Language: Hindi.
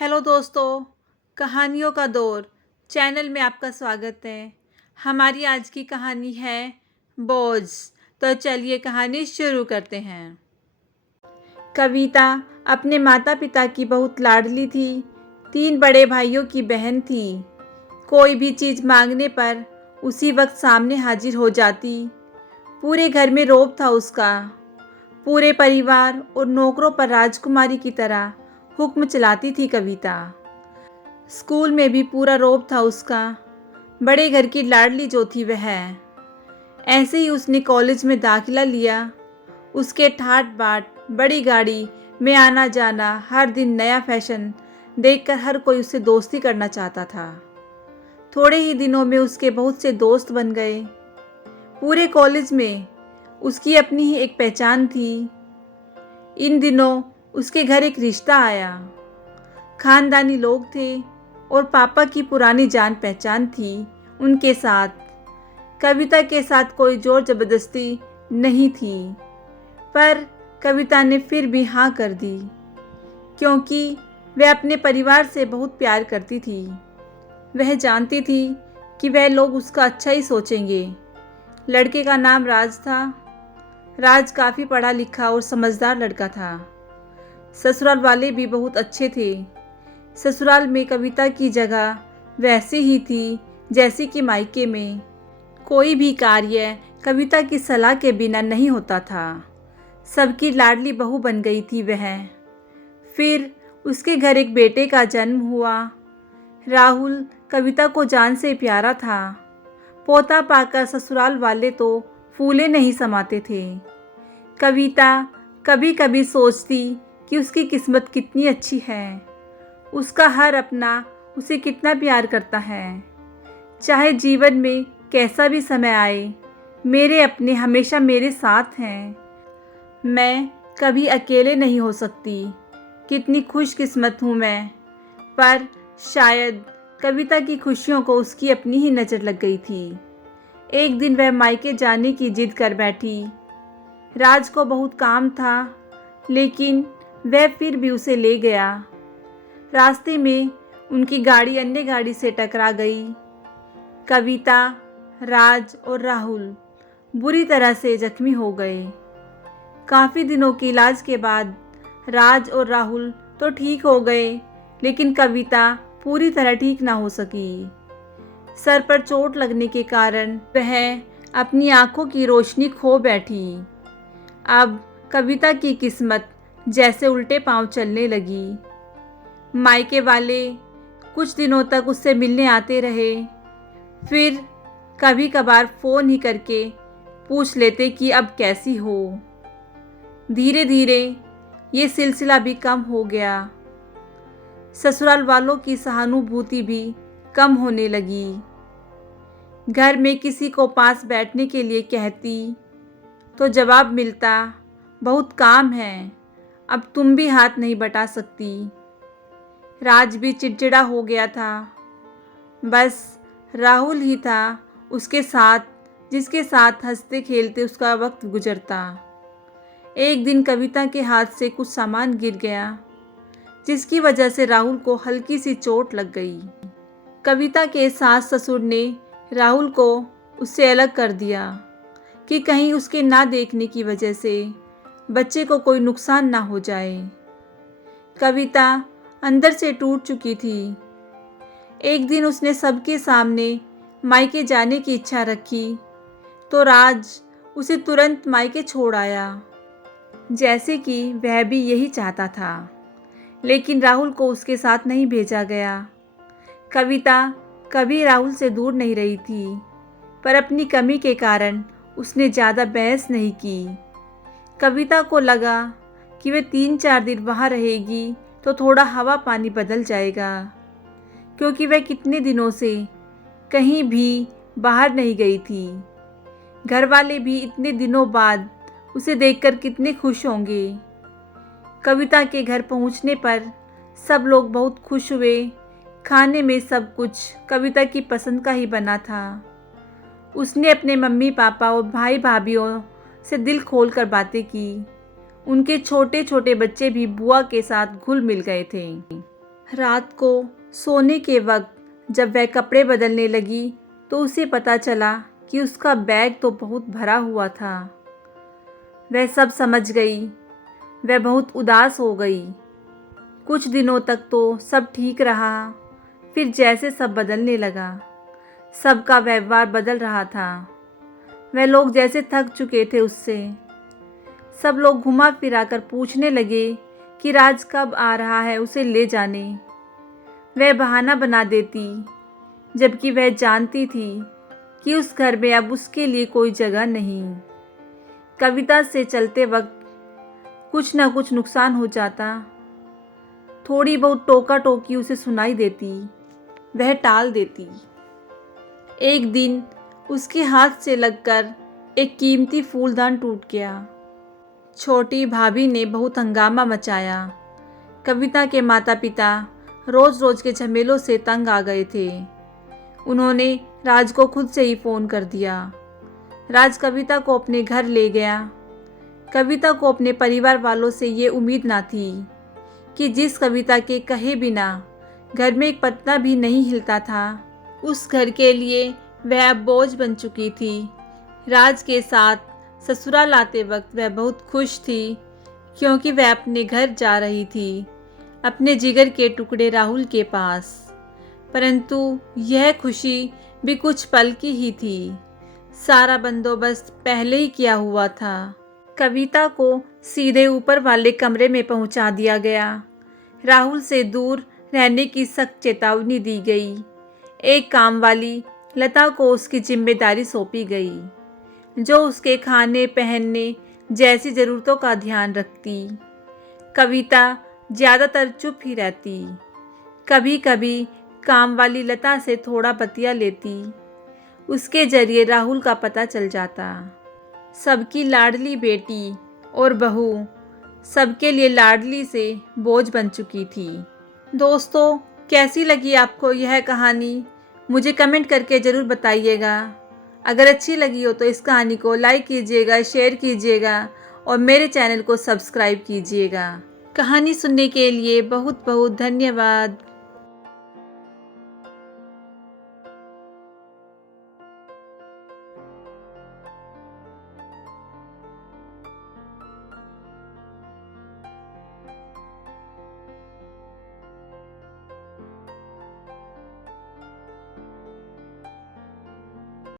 हेलो दोस्तों, कहानियों का दौर चैनल में आपका स्वागत है। हमारी आज की कहानी है बोझ। तो चलिए कहानी शुरू करते हैं। कविता अपने माता पिता की बहुत लाडली थी। 3 बड़े भाइयों की बहन थी। कोई भी चीज़ मांगने पर उसी वक्त सामने हाजिर हो जाती। पूरे घर में रौब था उसका। पूरे परिवार और नौकरों पर राजकुमारी की तरह हुक्म चलाती थी कविता। स्कूल में भी पूरा रौब था उसका। बड़े घर की लाडली जो थी वह। ऐसे ही उसने कॉलेज में दाखिला लिया। उसके ठाट बाट बड़ी गाड़ी में आना जाना, हर दिन नया फैशन देखकर हर कोई उससे दोस्ती करना चाहता था। थोड़े ही दिनों में उसके बहुत से दोस्त बन गए। पूरे कॉलेज में उसकी अपनी ही एक पहचान थी। इन दिनों उसके घर एक रिश्ता आया। खानदानी लोग थे और पापा की पुरानी जान पहचान थी उनके साथ। कविता के साथ कोई जोर जबरदस्ती नहीं थी, पर कविता ने फिर भी हाँ कर दी, क्योंकि वह अपने परिवार से बहुत प्यार करती थी। वह जानती थी कि वह लोग उसका अच्छा ही सोचेंगे। लड़के का नाम राज था। राज काफ़ी पढ़ा लिखा और समझदार लड़का था। ससुराल वाले भी बहुत अच्छे थे। ससुराल में कविता की जगह वैसी ही थी जैसी कि मायके में। कोई भी कार्य कविता की सलाह के बिना नहीं होता था। सबकी लाडली बहू बन गई थी वह। फिर उसके घर एक बेटे का जन्म हुआ। राहुल कविता को जान से प्यारा था। पोता पाकर ससुराल वाले तो फूले नहीं समाते थे। कविता कभी कभी सोचती कि उसकी किस्मत कितनी अच्छी है। उसका हर अपना उसे कितना प्यार करता है। चाहे जीवन में कैसा भी समय आए, मेरे अपने हमेशा मेरे साथ हैं। मैं कभी अकेले नहीं हो सकती। कितनी खुशकिस्मत हूँ मैं। पर शायद कविता की खुशियों को उसकी अपनी ही नज़र लग गई थी। एक दिन वह मायके जाने की जिद कर बैठी। राज को बहुत काम था, लेकिन वह फिर भी उसे ले गया। रास्ते में उनकी गाड़ी अन्य गाड़ी से टकरा गई। कविता, राज और राहुल बुरी तरह से जख्मी हो गए। काफ़ी दिनों के इलाज के बाद राज और राहुल तो ठीक हो गए, लेकिन कविता पूरी तरह ठीक ना हो सकी। सर पर चोट लगने के कारण वह अपनी आंखों की रोशनी खो बैठी। अब कविता की किस्मत जैसे उल्टे पांव चलने लगी। मायके वाले कुछ दिनों तक उससे मिलने आते रहे। फिर कभी कभार फ़ोन ही करके पूछ लेते कि अब कैसी हो। धीरे धीरे ये सिलसिला भी कम हो गया। ससुराल वालों की सहानुभूति भी कम होने लगी। घर में किसी को पास बैठने के लिए कहती तो जवाब मिलता, बहुत काम है, अब तुम भी हाथ नहीं बटा सकती। राज भी चिड़चिड़ा हो गया था। बस राहुल ही था उसके साथ, जिसके साथ हंसते खेलते उसका वक्त गुजरता। एक दिन कविता के हाथ से कुछ सामान गिर गया, जिसकी वजह से राहुल को हल्की सी चोट लग गई। कविता के सास ससुर ने राहुल को उससे अलग कर दिया कि कहीं उसके ना देखने की वजह से बच्चे को कोई नुकसान ना हो जाए। कविता अंदर से टूट चुकी थी। एक दिन उसने सबके सामने मायके जाने की इच्छा रखी तो राज उसे तुरंत मायके छोड़ आया, जैसे कि वह भी यही चाहता था। लेकिन राहुल को उसके साथ नहीं भेजा गया। कविता कभी राहुल से दूर नहीं रही थी, पर अपनी कमी के कारण उसने ज़्यादा बहस नहीं की। कविता को लगा कि वह 3-4 दिन वहाँ रहेगी तो थोड़ा हवा पानी बदल जाएगा, क्योंकि वह कितने दिनों से कहीं भी बाहर नहीं गई थी। घर वाले भी इतने दिनों बाद उसे देखकर कितने खुश होंगे। कविता के घर पहुंचने पर सब लोग बहुत खुश हुए। खाने में सब कुछ कविता की पसंद का ही बना था। उसने अपने मम्मी पापा और भाई भाभीियों से दिल खोलकर बातें की। उनके छोटे छोटे बच्चे भी बुआ के साथ घुल मिल गए थे। रात को सोने के वक्त जब वह कपड़े बदलने लगी तो उसे पता चला कि उसका बैग तो बहुत भरा हुआ था। वह सब समझ गई। वह बहुत उदास हो गई। कुछ दिनों तक तो सब ठीक रहा, फिर जैसे सब बदलने लगा, सबका व्यवहार बदल रहा था। वह लोग जैसे थक चुके थे उससे। सब लोग घुमा फिरा कर पूछने लगे कि राज कब आ रहा है उसे ले जाने। वह बहाना बना देती, जबकि वह जानती थी कि उस घर में अब उसके लिए कोई जगह नहीं। कविता से चलते वक्त कुछ न कुछ नुकसान हो जाता। थोड़ी बहुत टोका टोकी उसे सुनाई देती, वह टाल देती। एक दिन उसके हाथ से लगकर एक कीमती फूलदान टूट गया। छोटी भाभी ने बहुत हंगामा मचाया। कविता के माता पिता रोज़ रोज़ के झमेलों से तंग आ गए थे। उन्होंने राज को खुद से ही फ़ोन कर दिया। राज कविता को अपने घर ले गया। कविता को अपने परिवार वालों से ये उम्मीद ना थी कि जिस कविता के कहे बिना घर में एक पत्ता भी नहीं हिलता था, उस घर के लिए वह अब बोझ बन चुकी थी। राज के साथ ससुराल आते वक्त वह बहुत खुश थी, क्योंकि वह अपने घर जा रही थी, अपने जिगर के टुकड़े राहुल के पास। परंतु यह खुशी भी कुछ पल की ही थी। सारा बंदोबस्त पहले ही किया हुआ था। कविता को सीधे ऊपर वाले कमरे में पहुंचा दिया गया। राहुल से दूर रहने की सख्त चेतावनी दी गई। एक काम वाली लता को उसकी जिम्मेदारी सौंपी गई, जो उसके खाने पहनने जैसी ज़रूरतों का ध्यान रखती। कविता ज़्यादातर चुप ही रहती। कभी कभी काम वाली लता से थोड़ा बतिया लेती। उसके जरिए राहुल का पता चल जाता। सबकी लाडली बेटी और बहू सबके लिए लाडली से बोझ बन चुकी थी। दोस्तों, कैसी लगी आपको यह कहानी? मुझे कमेंट करके ज़रूर बताइएगा। अगर अच्छी लगी हो तो इस कहानी को लाइक कीजिएगा, शेयर कीजिएगा और मेरे चैनल को सब्सक्राइब कीजिएगा। कहानी सुनने के लिए बहुत बहुत धन्यवाद।